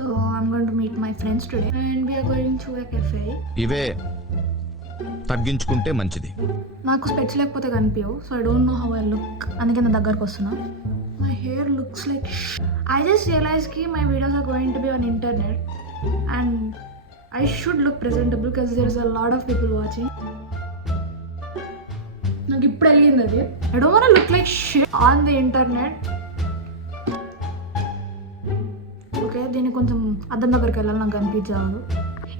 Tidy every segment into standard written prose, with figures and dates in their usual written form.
So I'm going to meet my friends today and we are going to a cafe. ఇవే తగ్గించుకుంటే మంచిది. నాకు specs లేకపోతే కనిపించవు, so I don't know how I look. అందుకే నా దగ్గరకు వస్తున్నా. My hair looks like I just realise కి my videos are going to be on internet and I should look presentable because there is a lot of people watching. నాకు ఇప్పుడు వెళ్ళింది అది. I don't want look like shit on the internet. Okay, దీన్ని కొంచెం అద్దం దగ్గరికి వెళ్ళాలి, నాకు కనిపించాలి.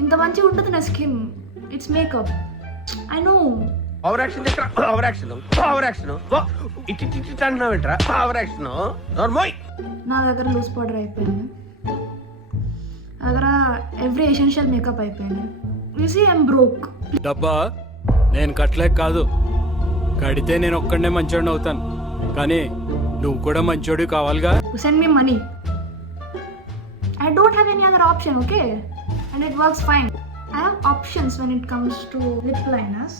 ఇంత మంచిగా ఉంటుంది నా skin. It's makeup, I know. Over action over action over action it అంటున్నావు ఏంట్రా? Over action normal. నా దగ్గర లూజ్ పౌడర్ అయిపోయింది, నా దగ్గర ఎవ్రీ ఎసెన్షియల్ మేకప్ అయిపోయింది. You see I'm broke. డబ్బా నేను కట్టలేక కాదు, కడితే నేను ఒక్కడనే మంచోడిని అవుతాను, కానీ నువ్వు కూడా మంచోడి కావాలిగా. Send me money. I don't have any other option, okay? And it works fine. I have options when it comes to lip liners.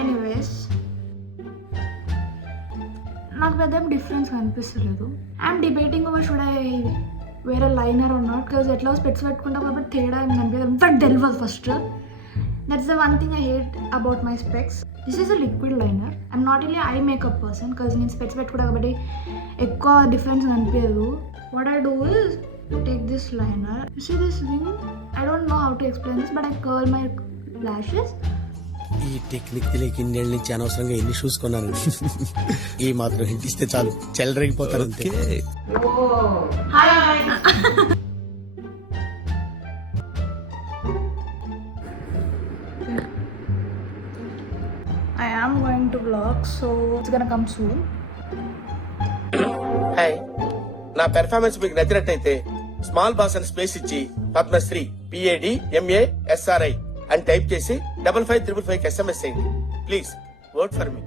Anyways, నాకు పెద్ద డిఫరెన్స్ కనిపిస్తలేదు. I'm debating over should I wear a liner or not, because ఎట్లా specs పెట్టుకుంటాం కాబట్టి తేడా ఏం కనిపించదు. But తెలియదు first. That's the one thing I hate about my specs. This is a liquid liner. I'm not really eye makeup person because నేను స్పెట్స్ పెట్టుకుంటా కాబట్టి ఎక్కువ డిఫరెన్స్ కనిపించదు. What I do is take this liner. You see this wing? I don't know how to explain this, but I curl my lashes. ఈ టెక్నిక్ తెలియక ఇన్నేళ్ళ నుంచి అనవసరంగా ఎన్ని షూస్ కొన్నాను. ఈ మాత్రం హింట్ ఇస్తే చాలు చెల్లరగిపోతారు అంతే. Hi. I am going to vlog, so it's gonna come soon. Hi, నా పెర్ఫార్మెన్స్ మీకు నచ్చినట్టయితే స్మాల్ బాస్ అని స్పేస్ ఇచ్చి పద్మశ్రీ PADMASRI అని టైప్ చేసి 5555 SMS చేయండి. Please vote for me.